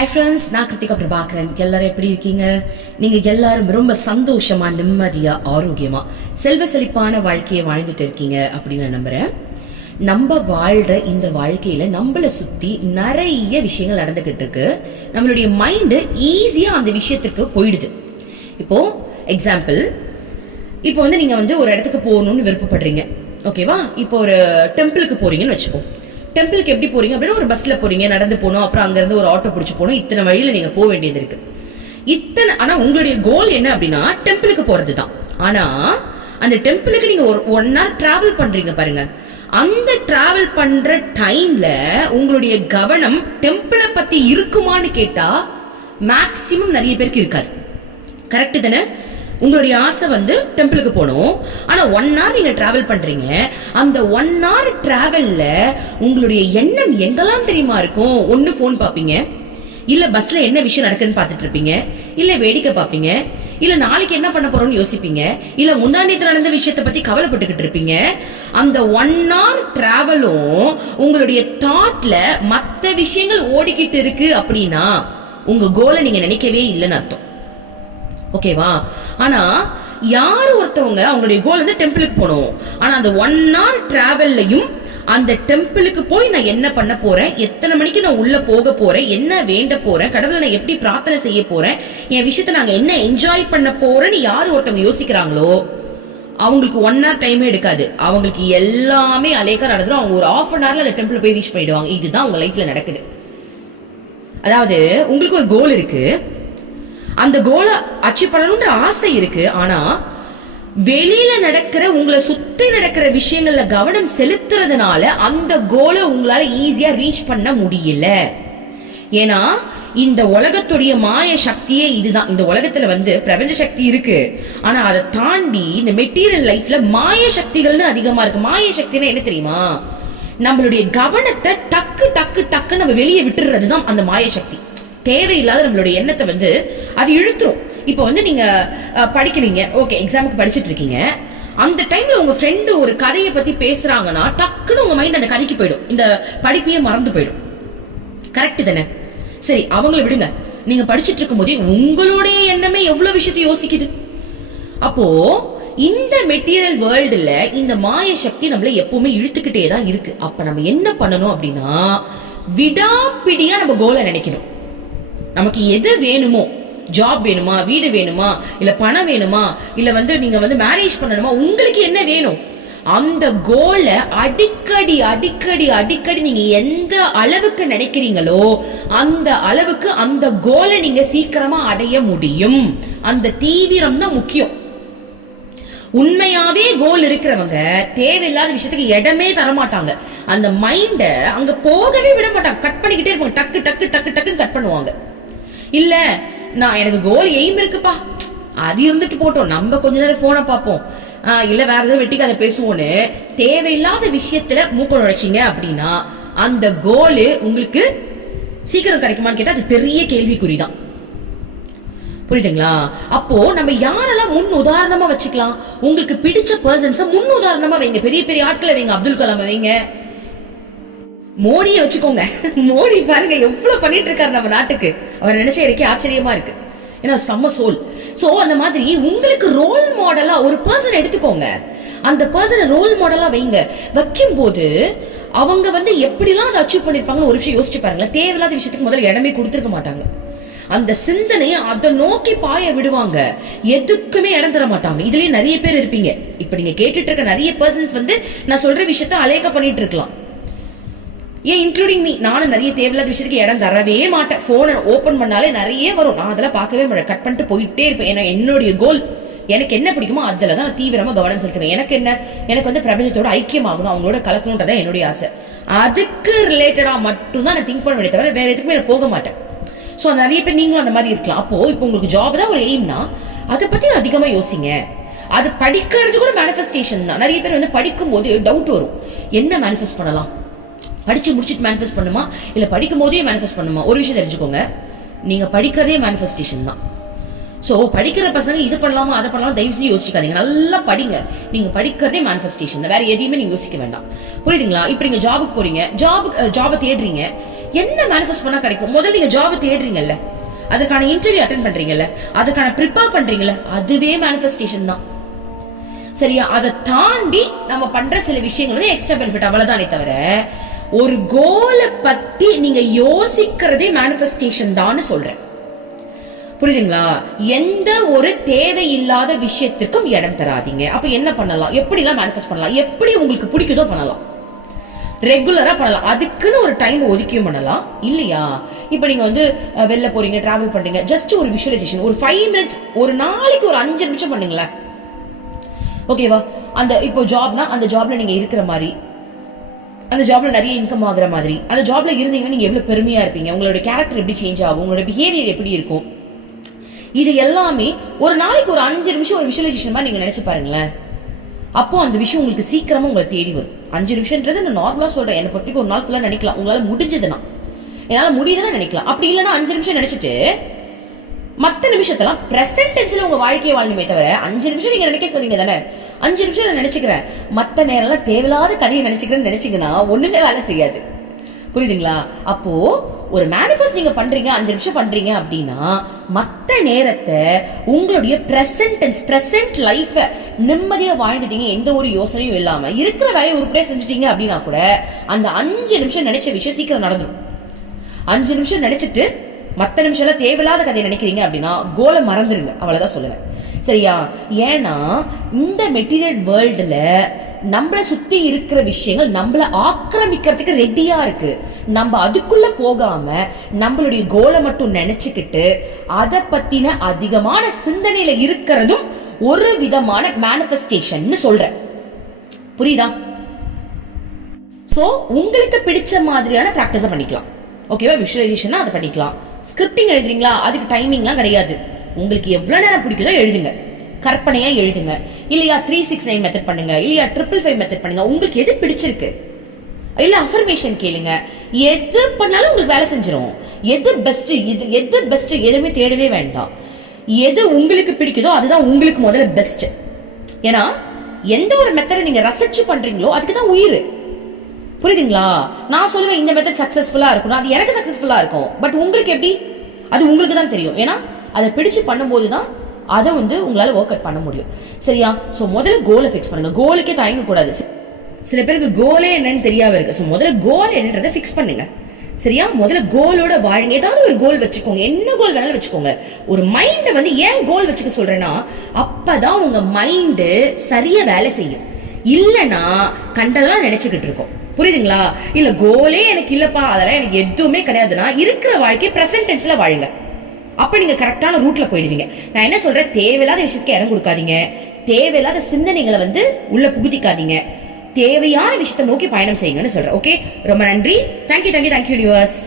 Hi friends, நான் கிருத்திகா பிரபாகரன். எல்லாரும் எப்படி இருக்கீங்க? நீங்க எல்லாரும் ரொம்ப சந்தோஷமா, நிம்மதியா, ஆரோக்கியமா, செல்வ செழிப்பான வாழ்க்கையை வாழ்ந்துட்டு இருக்கீங்க அப்படின்னு நான் நம்புறேன். நம்ம வாழ்ற இந்த வாழ்க்கையில நம்மளை சுத்தி நிறைய விஷயங்கள் நடந்துகிட்டு இருக்கு. நம்மளுடைய மைண்டு ஈஸியா அந்த விஷயத்துக்கு போயிடுது. இப்போ எக்ஸாம்பிள், இப்போ நீங்க ஒரு இடத்துக்கு போகணும்னு விருப்பப்படுறீங்க, ஓகேவா? இப்போ ஒரு டெம்பிளுக்கு போறீங்கன்னு வச்சுப்போம். டெம்பிளுக்கு எப்படி போறீங்க அப்படின்னா, ஒரு பஸ்ல போறீங்க, நடந்து போகணும், அப்புறம் அங்க இருந்து ஒரு ஆட்டோ பிடிச்சு போகணும். இத்தனை வழியில நீங்க போக வேண்டியது இருக்கு. ஆனா உங்களுடைய கோல் என்ன அப்படின்னா டெம்பிளுக்கு போறது தான். ஆனா அந்த டெம்பிளுக்கு நீங்க ஒரு 1 hour டிராவல் பண்றீங்க பாருங்க. அந்த டிராவல் பண்ற டைம்ல உங்களுடைய கவனம் டெம்பிளை பத்தி இருக்குமான்னு கேட்டா மேக்சிமம் நிறைய பேருக்கு இருக்காது. கரெக்ட் தானே? உங்களுடைய ஆசை டெம்பிளுக்கு போகணும், ஆனா 1 hour நீங்க டிராவல் பண்றீங்க. அந்த 1 hour டிராவல்ல உங்களுடைய எண்ணம் எங்கெல்லாம் தெரியுமா இருக்கும்? ஒன்னு போன் பாப்பீங்க, இல்ல பஸ்ல என்ன விஷயம் நடக்குன்னு பாத்துட்டு இருப்பீங்க, இல்ல வேடிக்கை பாப்பீங்க, இல்ல நாளைக்கு என்ன பண்ண போறோம்னு யோசிப்பீங்க, இல்ல முந்தானத்துல நடந்த விஷயத்தை பத்தி கவலைப்பட்டுக்கிட்டு இருப்பீங்க. அந்த 1 hour டிராவலும் உங்களுடைய தாட்ல மத்த விஷயங்கள் ஓடிக்கிட்டு இருக்கு அப்படின்னா உங்க கோலை நீங்க நினைக்கவே இல்லைன்னு அர்த்தம், ஓகேவா? ஆனா யாரு ஒருத்தவங்க அவங்களுடைய கோல் டெம்பிளுக்கு போகணும், ஆனா அந்த 1 hour டிராவல்லையும் அந்த டெம்பிளுக்கு போய் நான் என்ன பண்ண போறேன், எத்தனை மணிக்கு நான் உள்ள போக போறேன், என்ன வேண்ட போறேன், கடவுளை நான் எப்படி பிரார்த்தனை செய்ய போறேன், என் விஷயத்தை நாங்க என்ன என்ஜாய் பண்ண போறேன்னு யாரு ஒருத்தவங்க யோசிக்கிறாங்களோ அவங்களுக்கு 1 hour டைமே எடுக்காது. அவங்களுக்கு எல்லாமே அலேக்கா நடந்துடும். அவங்க ஒரு 1/2 hourல அந்த டெம்பிள் போய் ரீச் பண்ணிடுவாங்க. இதுதான் உங்க லைஃப்ல நடக்குது. அதாவது உங்களுக்கு ஒரு கோல் இருக்கு, அந்த கோலை அச்சீவ் பண்ணணும்ன்ற ஆசை இருக்கு. ஆனா வெளியில நடக்கிற, உங்களை சுத்தி நடக்கிற விஷயங்கள்ல கவனம் செலுத்துறதுனால அந்த கோலை உங்களால ஈஸியா ரீச் பண்ண முடியல. ஏன்னா இந்த உலகத்துடைய மாய சக்தியே இதுதான். இந்த உலகத்துல பிரபஞ்ச சக்தி இருக்கு, ஆனா அதை தாண்டி இந்த மெட்டீரியல் லைஃப்ல மாய சக்திகள்னு அதிகமா இருக்கு. மாய சக்தினா என்ன தெரியுமா? நம்மளுடைய கவனத்தை டக்கு டக்கு டக்கு நம்ம வெளியே விட்டுறதுதான் அந்த மாய சக்தி. தேவையில்லாத நம்மளுடைய எண்ணத்தை அது இழுத்துரும். இப்போ நீங்க படிக்கிறீங்க, ஓகே, எக்ஸாமுக்கு படிச்சுட்டு இருக்கீங்க. அந்த டைம்ல உங்க ஃப்ரெண்டு ஒரு கதையை பத்தி பேசுறாங்கன்னா டக்குன்னு உங்க மைண்ட் அந்த கதைக்கு போயிடும், இந்த படிப்பையே மறந்து போயிடும். கரெக்ட் தானே? சரி, அவங்கள விடுங்க. நீங்க படிச்சுட்டு இருக்கும் போதே உங்களுடைய எண்ணமே எவ்வளவு விஷயத்தை யோசிக்குது. அப்போ இந்த மெட்டீரியல் வேர்ல்டுல இந்த மாய சக்தி நம்மள எப்பவுமே இழுத்துக்கிட்டே தான் இருக்கு. அப்ப நம்ம என்ன பண்ணணும் அப்படின்னா, விடாப்பிடியா நம்ம கோலை நினைக்கணும். நமக்கு எது வேணுமோ, ஜாப் வேணுமா, வீடு வேணுமா, இல்ல பணம் வேணுமா, இல்ல நீங்க மேரேஜ் பண்ணணுமா, உங்களுக்கு என்ன வேணும், அந்த கோலை அடிக்கடி அடிக்கடி அடிக்கடி நீங்க எந்த அளவுக்கு நினைக்கிறீங்களோ அந்த அளவுக்கு அந்த கோலை நீங்க சீக்கிரமா அடைய முடியும். அந்த தீவிரம் தான் முக்கியம். உண்மையாவே கோல் இருக்கிறவங்க தேவையில்லாத விஷயத்துக்கு இடமே தரமாட்டாங்க. அந்த மைண்ட அங்க போகவே விட மாட்டாங்க, கட் பண்ணிக்கிட்டே இருப்பாங்க. டக்கு டக்கு டக்கு டக்குன்னு கட் பண்ணுவாங்க. இல்ல, நான் எனக்கு கோல் எய்ம் இருக்குப்பா, அது இருந்துட்டு போட்டோம், நம்ம கொஞ்ச நேரம் போனை பார்ப்போம், இல்ல வேற ஏதாவது வெட்டிக்காத பேசுவோன்னு தேவையில்லாத விஷயத்துல மூக்க நுழைச்சிங்க அப்படின்னா அந்த கோலு உங்களுக்கு சீக்கிரம் கிடைக்குமான்னு கேட்டா அது பெரிய கேள்விக்குறிதான். புரியுதுங்களா? அப்போ நம்ம யாரெல்லாம் முன் உதாரணமா வச்சுக்கலாம்? உங்களுக்கு பிடிச்ச பர்சன்ஸ முன் உதாரணமா வைங்க. பெரிய பெரிய ஆட்களை வைங்க, அப்துல் கலாம் வைங்க, மோடியை வச்சுக்கோங்க. மோடி பாருங்க எவ்வளவு பண்ணிட்டு இருக்காரு நம்ம நாட்டுக்கு. அவர் நினைச்ச எனக்கே ஆச்சரியமா இருக்கு. ஏன்னா செம்ம சோல். சோ அந்த மாதிரி உங்களுக்கு ரோல் மாடலா ஒரு பர்சன் எடுத்துக்கோங்க. அந்த பர்சனை ரோல் மாடலா வைங்க. வைக்கும் போது அவங்க எப்படிலாம் அதை அச்சீவ் பண்ணிருப்பாங்கன்னு ஒரு விஷயம் யோசிச்சு பாருங்களேன். தேவையில்லாத விஷயத்துக்கு முதல்ல இடமே கொடுத்துருக்க மாட்டாங்க. அந்த சிந்தனையை அதை நோக்கி பாய விடுவாங்க, எதுக்குமே இடம் தர மாட்டாங்க. இதுலயே நிறைய பேர் இருப்பீங்க. இப்ப நீங்க கேட்டுட்டு இருக்க நிறைய பர்சன்ஸ் நான் சொல்ற விஷயத்த அலேக்கா பண்ணிட்டு இருக்கலாம். ஏன் இன்க்ளூடிங் மீ, நானும் நிறைய தேவையில்லாத விஷயத்துக்கு இடம் தரவே மாட்டேன். போனை ஓபன் பண்ணாலே நிறைய வரும், நான் அதெல்லாம் பார்க்கவே மாட்டேன், கட் பண்ணிட்டு போயிட்டே இருப்பேன். ஏன்னா என்னுடைய கோல், எனக்கு என்ன பிடிக்குமோ அதுல தான் நான் தீவிரமா கவனம் செலுத்துவேன். எனக்கு என்ன, எனக்கு பிரபஞ்சத்தோட ஐக்கியமாகணும், அவங்களோட கலக்கணும்ன்றதான் என்னுடைய ஆசை. அதுக்கு ரிலேட்டடா மட்டும்தான் நான் திங்க் பண்ண வேண்டிய தவிர வேற எதுக்குமே நான் போக மாட்டேன். சோ நிறைய பேர் நீங்களும் அந்த மாதிரி இருக்கலாம். அப்போ இப்போ உங்களுக்கு ஜாப் தான் ஒரு எய்ம்னா அதை பத்தி அதிகமா யோசிங்க. அது படிக்கிறது கூட மேனிஃபெஸ்டேஷன் தான். நிறைய பேர் படிக்கும் போது டவுட் வரும், என்ன மேனிஃபெஸ்ட் பண்ணலாம், படிச்சு முடிச்சுட்டு மேனிஃபெஸ்ட் பண்ணுமா, இல்ல படிக்கும் போதே மேனிஃபெஸ்ட் பண்ணுமா? ஒரு விஷயம் தெரிஞ்சுக்கோங்க, நீங்க படிக்கிறதே மேனிஃபெஸ்டேஷன் தான். சோ படிக்கிற பசங்க இது பண்ணலாமா அதை பண்ணலாமா தயவு செஞ்சு யோசிக்காதீங்க. நல்லா படிங்க. நீங்க படிக்கிறதே மேனிஃபெஸ்டேஷன், வேற எதையுமே நீங்க யோசிக்க வேண்டாம். புரியுதுங்களா? இப்ப நீங்க ஜாபுக்கு போறீங்க, ஜாபை தேடுறீங்க, என்ன மேனிஃபெஸ்ட் பண்ணா கிடைக்கும்? முதல்ல நீங்க ஜாப் தேடுறீங்கல்ல, அதுக்கான இன்டர்வியூ அட்டென்ட் பண்றீங்கல்ல, அதுக்கான ப்ரிப்பேர் பண்றீங்கல்ல, அதுவே மேனிஃபெஸ்டேஷன் தான். சரியா? அதை தாண்டி நம்ம பண்ற சில விஷயங்கள் எக்ஸ்ட்ரா பெனிஃபிட், அவ்வளவுதானே தவிர ஒரு கோலை பத்தி நீங்க யோசிக்கிறதே மேனிஃபெஸ்டேஷன் தான் சொல்றேன். புரியுதுங்களா? எந்த ஒரு தேவையில்லாத விஷயத்திற்கும் இடம் தராதீங்க. அப்ப என்ன பண்ணலாம்? எப்படி எல்லாம் மேனிஃபெஸ்ட் பண்ணலாம்? எப்படி உங்களுக்கு பிடிக்குதோ பண்ணலாம், ரெகுலரா பண்ணலாம். அதுக்குன்னு ஒரு டைம் ஒதுக்கியும் பண்ணலாம் இல்லையா? இப்ப நீங்க வந்து வெளில போறீங்க, டிராவல் பண்றீங்க, ஜஸ்ட் ஒரு விஷுவலைசேஷன் ஒரு 5 மினிட்ஸ், ஒரு நாளைக்கு ஒரு 5 நிமிஷம் பண்ணுங்களேன். ஓகேவா? அந்த இப்போ ஜாப்னா அந்த ஜாப்ல நீங்க இருக்கிற மாதிரி, அந்த ஜாப்ல நிறைய இன்கம் ஆகுற மாதிரி, அந்த ஜாப்ல இருந்தீங்கன்னா நீங்க எவ்வளவு பெருமையா இருப்பீங்க, உங்களோட கேரக்டர் எப்படி சேஞ்ச் ஆகும், உங்களோட பிஹேவியர் எப்படி இருக்கும், இது எல்லாமே ஒரு நாளைக்கு ஒரு 5 நிமிஷம் ஒரு விஷுவலைசேஷன் மாதிரி நீங்க நினைச்சு பாருங்களேன். அப்போ அந்த விஷயம் உங்களுக்கு சீக்கிரமா உங்களை தேடி வரும். 5 நிமிஷம்ன்றது நான் நார்மலா சொல்றேன். என்னை பொறுத்தவரைக்கும் ஒரு நாள் ஃபுல்லா நினைக்கலாம். உங்களால முடிஞ்சதுன்னா, என்னால முடியுதுன்னா நினைக்கலாம். அப்படி இல்லைன்னா 5 நிமிஷம் நினைச்சிட்டு மத்த நிமிஷத்தெல்லாம் பிரசன்ட் டென்ஸ்ல உங்க வாழ்க்கையை வாழணுமே தவிர 5 நிமிஷம் நீங்க நினைக்க சொல்றீங்க தானே, 5 நிமிஷம் நான் நினைச்சுக்கிறேன், மத்த நேரம் எல்லாம் தேவையில்லாத கதையை நினைச்சுக்கிறேன்னு நினைச்சீங்கன்னா ஒண்ணுமே வேலை செய்யாது. புரியுதுங்களா? அப்போ ஒரு மேனிஃபெஸ்ட் நீங்க பண்றீங்க, 5 நிமிஷம் பண்றீங்க அப்படின்னா மத்த நேரத்தை உங்களுடைய பிரசன்ட் லைஃப நிம்மதியா வாழ்ந்துட்டீங்க, எந்த ஒரு யோசனையும் இல்லாம இருக்கிற வேலையை உருப்படியா செஞ்சுட்டீங்க அப்படின்னா கூட அந்த 5 நிமிஷம் நினைச்ச விஷயம் சீக்கிரம் நடந்துடும். 5 நிமிஷம் நினைச்சிட்டு மத்த நிமிஷம் எல்லாம் தேவையில்லாத கதையை நினைக்கிறீங்க அப்படின்னா கோலை மறந்துருங்க, அவ்வளவுதான் சொல்லுவேன். சரியா? ஏன்னா இந்த மெட்டீரியல் வேர்ல்டுல நம்மள சுத்தி இருக்கிற விஷயங்கள் நம்மள ஆக்கிரமிக்கிறதுக்கு ரெடியா இருக்கு. நம்ம அதுக்குள்ள போகாம நம்மளுடைய கோலை மட்டும் நினைச்சுக்கிட்டு அதை பத்தின அதிகமான சிந்தனையில இருக்கிறதும் ஒரு விதமான மேனிஃபெஸ்டேஷன் சொல்றேன். புரியுதா? சோ உங்களுக்கு பிடிச்ச மாதிரியான பிராக்டிஸ் பண்ணிக்கலாம். ஓகேவா? விஷுவலைசேஷன் அதை பண்ணிக்கலாம். ஸ்கிரிப்டிங் எழுதுறீங்களா, அதுக்கு டைமிங்லாம் கிடையாது. உங்களுக்கு எவ்வளவு நேரம் பிடிக்குதோ எழுதுங்க, கற்பனையா எழுதுங்க. இல்லையா 369 மெத்தட் பண்ணுங்க, இல்லையா 555 மெத்தட் பண்ணுங்க. உங்களுக்கு எது பிடிச்சிருக்கு, இல்ல அஃபர்மேஷன் கேளுங்க. எது பண்ணாலும் உங்களுக்கு வேலை செஞ்சிடும். எது பெஸ்ட், எது பெஸ்ட் எதுவுமே தேடவே வேண்டாம். எது உங்களுக்கு பிடிக்குதோ அதுதான் உங்களுக்கு முதல்ல பெஸ்ட். ஏன்னா எந்த ஒரு மெத்தடை நீங்க ரசிச்சு பண்றீங்களோ அதுக்குதான் உயிர். புரியுதுங்களா? நான் சொல்லுவேன் இந்த மெத்தட் சக்சஸ்ஃபுல்லா இருக்கும், அது எனக்கு சக்சஸ்ஃபுல்லா இருக்கும். பட் உங்களுக்கு எப்படி, அது உங்களுக்கு தான் தெரியும். ஏன்னா அதை பிடிச்சு பண்ணும்போதுதான் அதை வந்து உங்களால ஒர்க் அவுட் பண்ண முடியும். சரியா? சோ முதல்ல கோலை ஃபிக்ஸ் பண்ணுங்க. கோலுக்கே தயங்க கூடாது. சில பேருக்கு கோலே என்னன்னு தெரியாம இருக்கு. சோ முதல்ல கோல் என்னன்றதை ஃபிக்ஸ் பண்ணுங்க. சரியா? முதல்ல கோலோட வாழுங்க. ஏதாவது ஒரு கோல் வச்சுக்கோங்க, என்ன கோல் வேணாலும் வச்சுக்கோங்க. ஒரு மைண்ட வந்து ஏன் கோல் வச்சுக்க சொல்றேன்னா, அப்பதான் உங்க மைண்ட் சரியா வேலை செய்யும். இல்லனா கண்டதெல்லாம் நினைச்சுக்கிட்டு இருக்கோம். புரியுதுங்களா? இல்ல கோலே எனக்கு இல்லப்பா, அதெல்லாம் எனக்கு எதுவுமே கிடையாதுன்னா இருக்கிற வாழ்க்கையை பிரசன்ட் டென்ஸ்ல வாழுங்க. அப்ப நீங்க கரெக்டான ரூட்ல போயிடுவீங்க. நான் என்ன சொல்றேன், தேவையில்லாத விஷயத்துக்கு இடம் கொடுக்காதீங்க, தேவையில்லாத சிந்தனைகளை வந்து உள்ள புகுத்திக்காதீங்க, தேவையான விஷயத்தை நோக்கி பயணம் செய்யுங்கன்னு சொல்றேன். ஓகே, ரொம்ப நன்றி. Thank you universe.